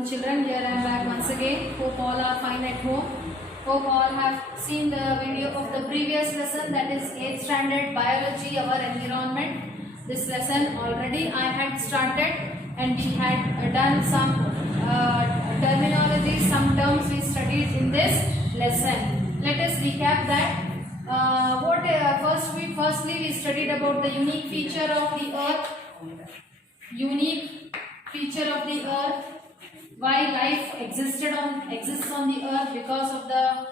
morning children, here I am back once again. Hope all are fine at home. Hope all have seen the video of the previous lesson, that is 8th standard biology, our environment. This lesson already I had started and we had done some terminology, some terms we studied in this lesson. Let us recap that. Firstly we studied about the unique feature of the earth. Unique feature of the earth, why life exists on the earth, because of the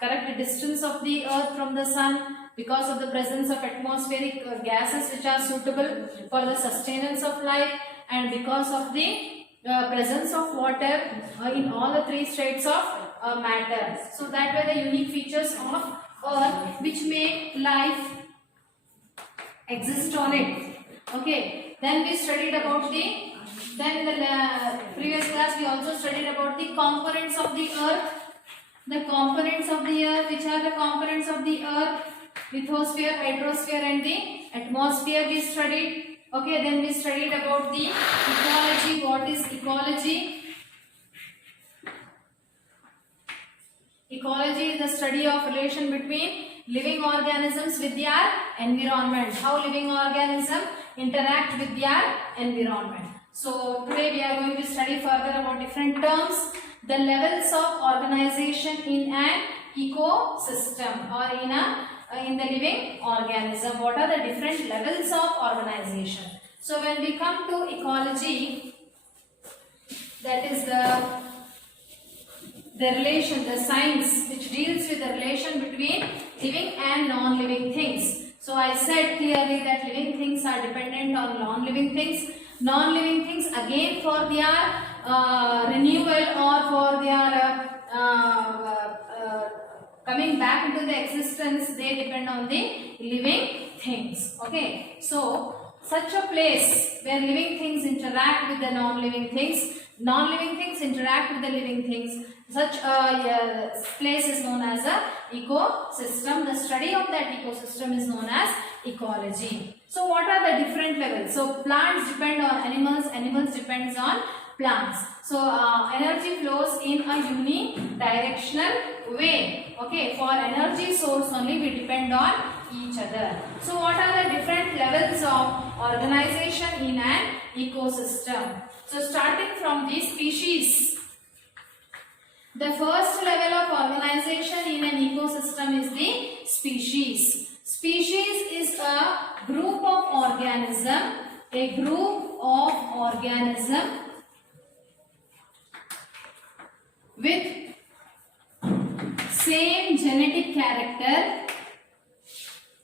correct distance of the earth from the sun, because of the presence of atmospheric gases which are suitable for the sustenance of life, and because of the presence of water in all the three states of matter. So that were the unique features of earth which make life exist on it. Okay, then we studied about then in the previous class we also studied about the components of the earth. The components of the earth, which are the components of the earth? Lithosphere, hydrosphere and the atmosphere we studied. Okay, then we studied about the ecology. What is ecology? Ecology is the study of relation between living organisms with their environment. How living organisms interact with their environment. So today we are going to study further about different terms, the levels of organization in an ecosystem or in the living organism. What are the different levels of organization? So when we come to ecology, that is the relation, the science which deals with the relation between living and non-living things. So I said clearly that living things are dependent on non-living things. Non-living things again for their renewal or for their coming back into the existence, they depend on the living things. Okay, so such a place where living things interact with the non-living things, non-living things interact with the living things, such a place is known as a ecosystem. The study of that ecosystem is known as ecology. So what are the different levels? So plants depend on animals, animals depends on plants. So energy flows in a unidirectional way. Okay, for energy source only we depend on each other. So what are the different levels of organization in an ecosystem? So starting from the species. The first level of organization in an ecosystem is the species. Species is a group of organism, with same genetic character,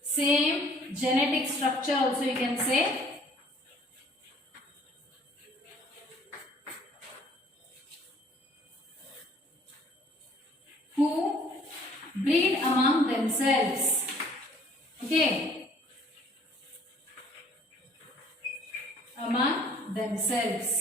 same genetic structure also you can say, who breed among themselves. Okay, among themselves.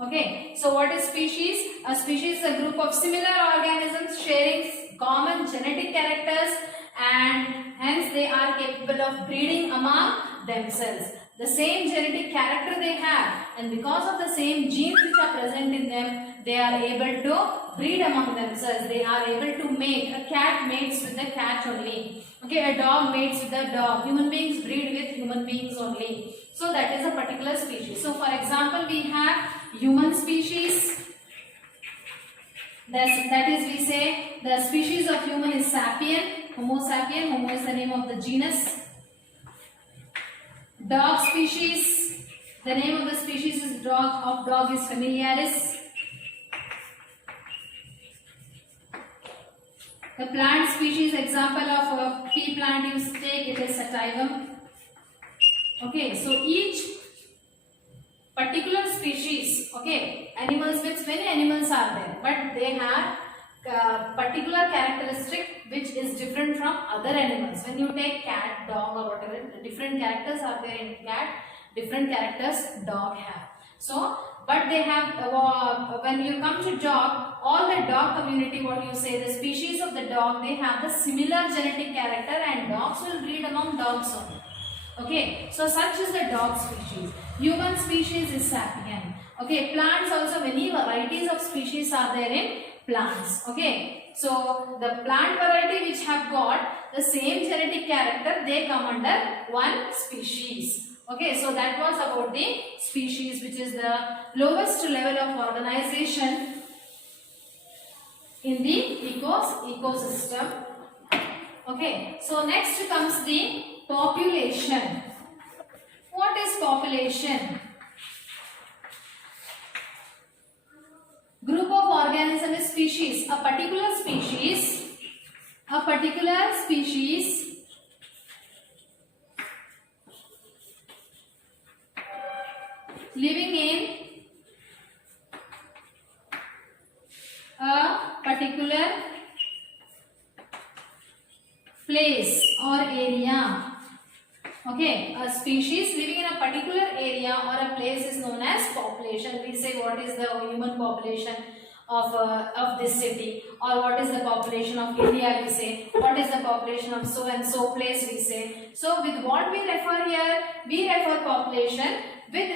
Okay, so what is species? A species is a group of similar organisms sharing common genetic characters and hence they are capable of breeding among themselves. The same genetic character they have, and because of the same genes which are present in them, they are able to breed among themselves. They are able to mate. A cat mates with a cat only. Okay, a dog mates with a dog. Human beings breed with human beings only. So that is a particular species. So for example, we have human species. That is, we say the species of human is sapien, Homo sapien. Homo is the name of the genus. Dog species, the name of the species is dog is familiaris. The plant species, example of a pea plant you take, it is sativum. Okay, so each particular species, okay, animals means many animals are there, but they have particular characteristic which is different from other animals. When you take cat, dog or whatever, different characters are there in cat, different characters dog have. So, but they have, when you come to dog, all the dog community, what you say, the species of the dog, they have the similar genetic character and dogs will breed among dogs only. Okay, so such is the dog species. Human species is sapien. Okay, plants also, many varieties of species are there in plants. Okay, so the plant variety which have got the same genetic character, they come under one species. Okay, so that was about the species, which is the lowest level of organization in the ecosystem. Okay, so next comes the population. What is population? Group of organism is species. A particular species living in a particular place or area. Okay, a species living in a particular area or a place is known as population. We say what is the human population of this city, or what is the population of India, we say. What is the population of so and so place, we say. So with what we refer here, we refer population with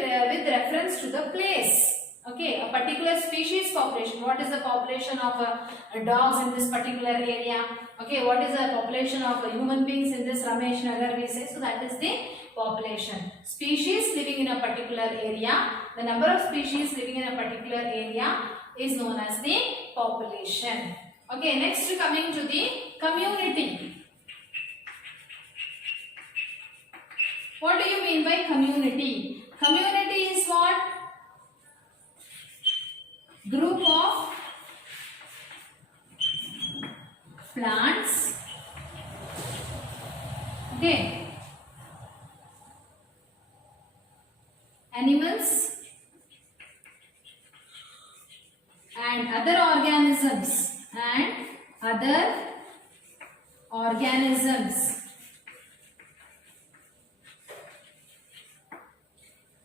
reference to the place. Okay, a particular species population. What is the population of dogs in this particular area? Okay, what is the population of human beings in this Ramesh Nagar, we say. So that is the population. Species living in a particular area. The number of species living in a particular area is known as the population. Okay, next coming to the community. What do you mean by community? Community is what? Group of plants. Okay. Animals and other organisms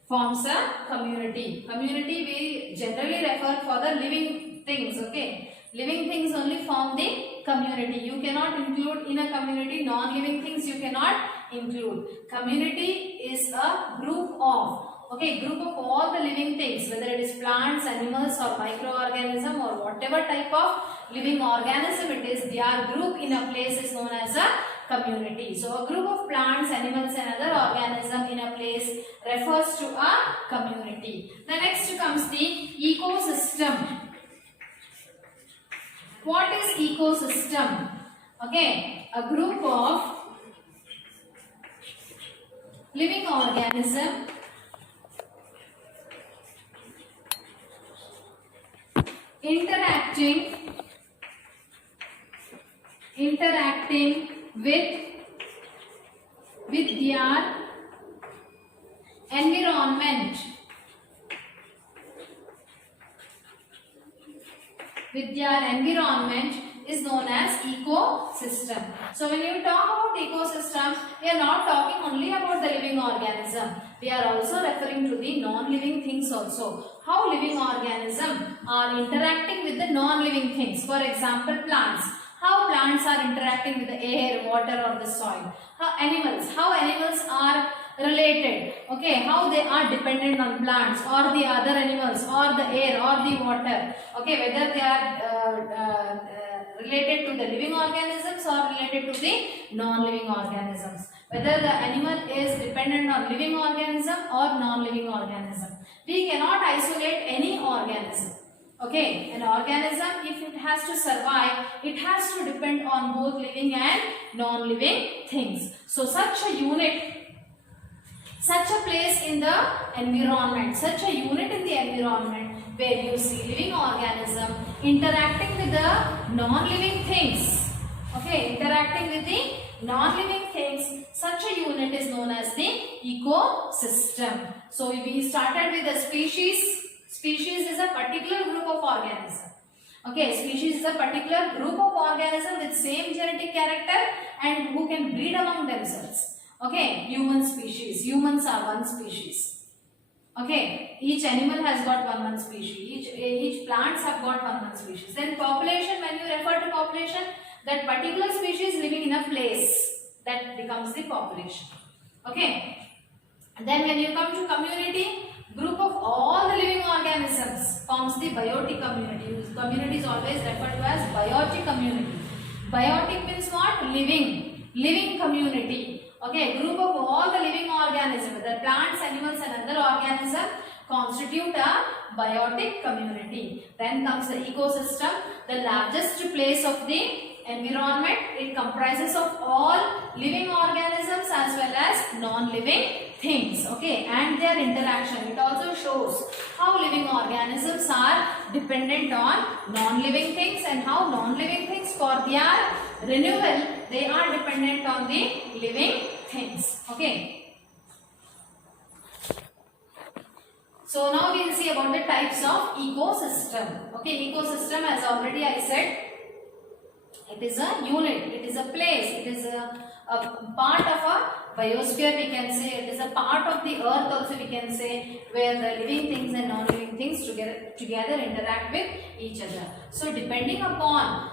forms a community. Community we generally refer for the living things. Okay, living things only form the community. You cannot include in a community non-living things. You cannot include. Community is a group of group of all the living things, whether it is plants, animals, or microorganism, or whatever type of living organism it is. Their group in a place is known as a community. So a group of plants, animals, and other organism in a place refers to a community. The next comes the ecosystem. What is ecosystem? Okay, a group of living organism interacting with their environment. With their environment is known as ecosystem. So when you talk about ecosystem, we are not talking only about the living organism. We are also referring to the non-living things also. How living organisms are interacting with the non-living things. For example, plants. How plants are interacting with the air, water, or the soil. How animals are related. Okay, how they are dependent on plants or the other animals or the air or the water. Okay, whether they are related to the living organisms or related to the non-living organisms. Whether the animal is dependent on living organism or non-living organism. We cannot isolate any organism. Okay, an organism, if it has to survive, it has to depend on both living and non-living things. So such a unit, such a place in the environment, such a unit in the environment where you see living organism interacting with the non-living things. Okay, interacting with the non-living things, such a unit is known as the ecosystem. So we started with the species. Species is a particular group of organism. Okay, species is a particular group of organism with same genetic character and who can breed among themselves. Okay, human species. Humans are one species. Okay, each animal has got one species. Each plants have got one species. Then population, when you refer to population, that particular species living in a place, that becomes the population. Okay. Then when you come to community, group of all the living organisms forms the biotic community. Community is always referred to as biotic community. Biotic means what? Living community. Okay, group of all the living organisms, whether plants, animals and other organisms constitute a biotic community. Then comes the ecosystem, the largest place of the environment. It comprises of all living organisms as well as non-living things. Okay, and their interaction. It also shows how living organisms are dependent on non-living things and how non-living things for their renewal they are dependent on the living things. Okay. So now we will see about the types of ecosystem. Okay, ecosystem, as already I said, it is a unit, it is a place, it is a part of a biosphere, we can say. It is a part of the earth also, we can say, where the living things and non-living things together interact with each other. So depending upon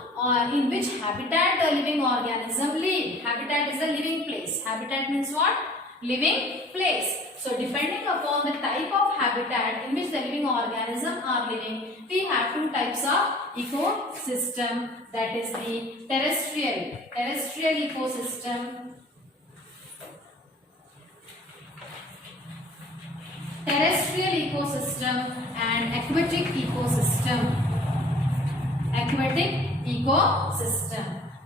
in which habitat the living organism live. Habitat is a living place. Habitat means what? Living place. So depending upon the type of habitat in which the living organism are living, we have two types of ecosystem, that is the terrestrial ecosystem, and aquatic ecosystem.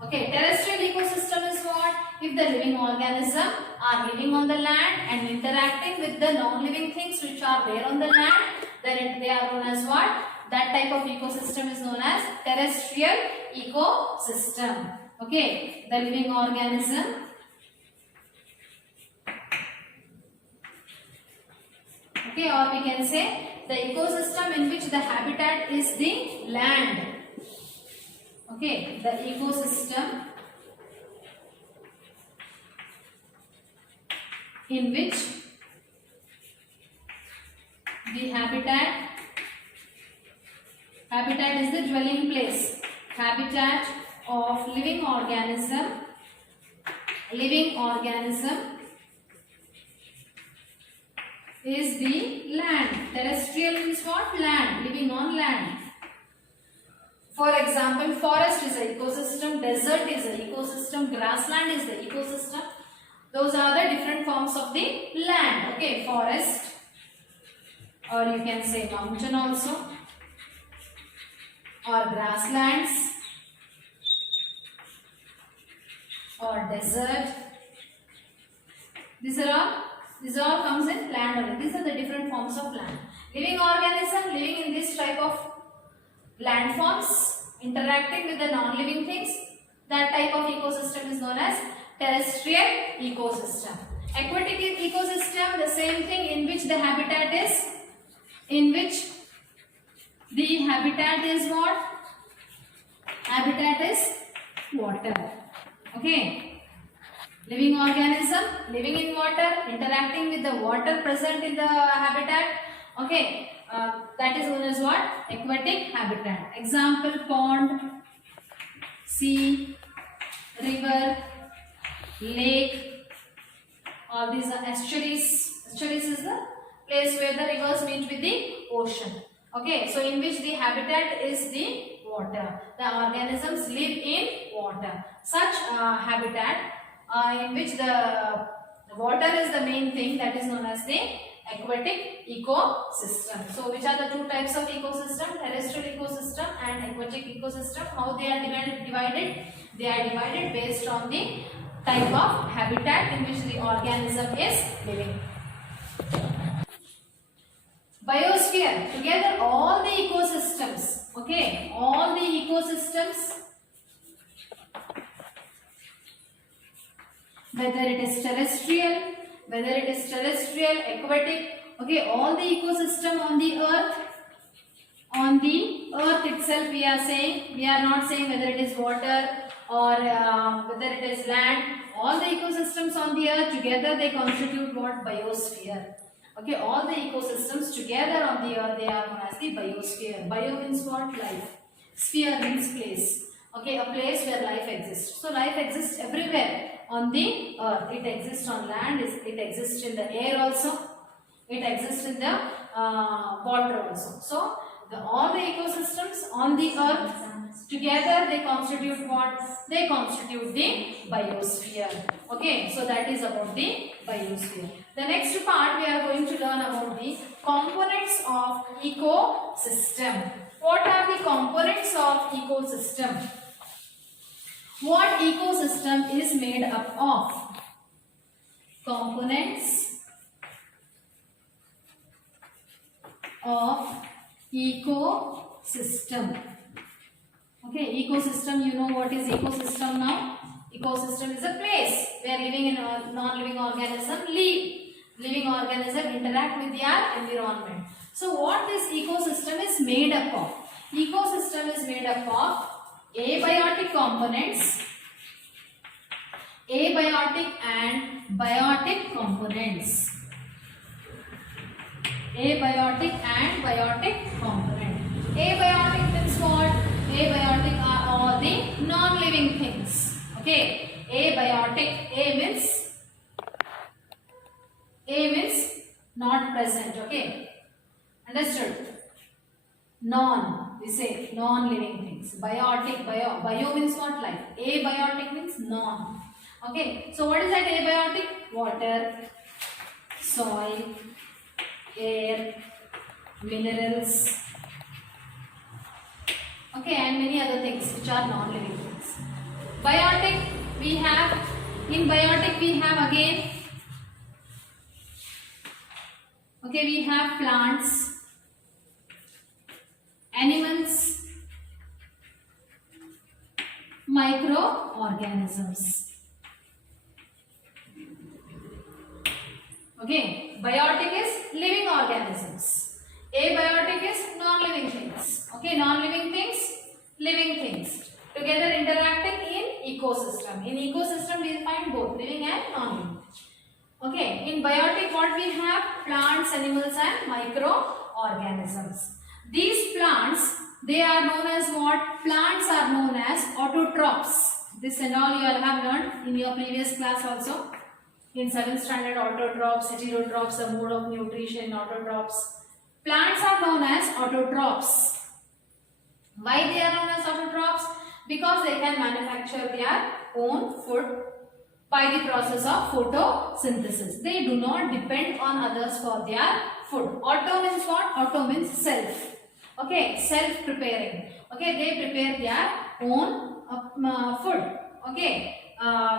Okay, terrestrial ecosystem is what? If the living organism are living on the land and interacting with the non-living things which are there on the land, then they are known as what? That type of ecosystem is known as terrestrial ecosystem. Okay, the living organism or we can say the ecosystem in which the habitat is the land. Okay, the ecosystem in which the habitat is the dwelling place, habitat of living organism is the land. Terrestrial means what? Land, living on land. For example, forest is an ecosystem, desert is an ecosystem, grassland is the ecosystem. Those are the different forms of the land. Okay, forest, or you can say mountain also, or grasslands, or desert. These all comes in land only. These are the different forms of land. Living organism living in this type of land forms, interacting with the non-living things, that type of ecosystem is known as terrestrial ecosystem. Aquatic ecosystem, the same thing, in which the habitat is what? Habitat is water. Okay, living organism living in water, interacting with the water present in the habitat. Okay, that is known as what? Aquatic habitat. Example, pond, sea, river, lake, all these are estuaries. Estuaries is the place where the rivers meet with the ocean. Okay, so in which the habitat is the water. The organisms live in water. Such habitat in which the water is the main thing, that is known as the aquatic ecosystem. So which are the two types of ecosystem? Terrestrial ecosystem and aquatic ecosystem. How they are divided? They are divided based on the type of habitat in which the organism is living. Biosphere, together all the ecosystems, okay, all the ecosystems, whether it is terrestrial, aquatic, okay, all the ecosystem on the earth itself we are saying, we are not saying whether it is water or whether it is land. All the ecosystems on the earth together they constitute what? Biosphere. Okay, all the ecosystems together on the earth they are known as the biosphere. Bio means what? Life. Sphere means place. Okay, a place where life exists. So life exists everywhere on the earth. It exists on land, it exists in the air also, it exists in the water also. So all the ecosystems on the earth together, they constitute what? They constitute the biosphere. Okay, so that is about the biosphere. The next part we are going to learn about the components of ecosystem. What are the components of ecosystem? What ecosystem is made up of? Components of ecosystem. Okay, ecosystem, you know what is ecosystem now? Ecosystem is a place where living and non-living organism live. Living organism interact with their environment. So what this ecosystem is made up of? Ecosystem is made up of abiotic components, abiotic and biotic components. Abiotic and biotic component. Abiotic means what? Abiotic are all the non-living things. Okay. Abiotic. A means not present. Okay. Understood? Non. We say non-living things. Biotic. Bio means what? Life. Abiotic means non. Okay. So what is that abiotic? Water, soil, air, minerals, okay, and many other things which are non-living things. Biotic, we have, in biotic we have again, okay, we have plants, animals, microorganisms. Okay, biotic is living organisms. Abiotic is non-living things. Okay, non-living things, living things. Together interacting in ecosystem. In ecosystem we find both living and non-living. Okay, in biotic what we have? Plants, animals and microorganisms. These plants, they are known as what? Plants are known as autotrophs. This and all you all have learned in your previous class also. In 7th standard, autotrophs, heterotrophs, the mode of nutrition, autotrophs. Plants are known as autotrophs. Why they are known as autotrophs? Because they can manufacture their own food by the process of photosynthesis. They do not depend on others for their food. Auto means what? Auto means self. Okay, self-preparing. Okay, they prepare their own food. Okay.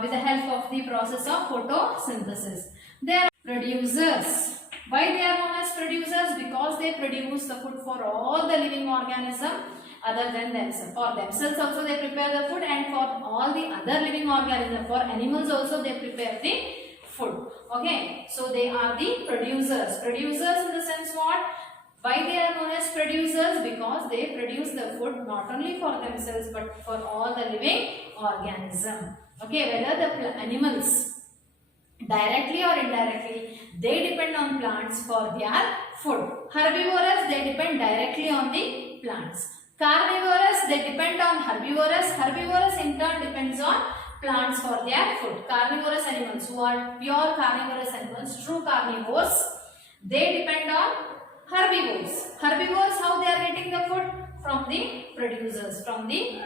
With the help of the process of photosynthesis. They are producers. Why they are known as producers? Because they produce the food for all the living organisms other than themselves. For themselves also they prepare the food, and for all the other living organisms, for animals also they prepare the food. Okay, so they are the producers. Producers in the sense what? Why they are known as producers? Because they produce the food not only for themselves but for all the living organisms. Okay, whether the animals directly or indirectly, they depend on plants for their food. Herbivorous, they depend directly on the plants. Carnivorous, they depend on herbivorous. Herbivorous in turn depends on plants for their food. Carnivorous animals who are pure carnivorous animals, true carnivores, they depend on herbivores. Herbivores, how they are getting the food? From the producers, from the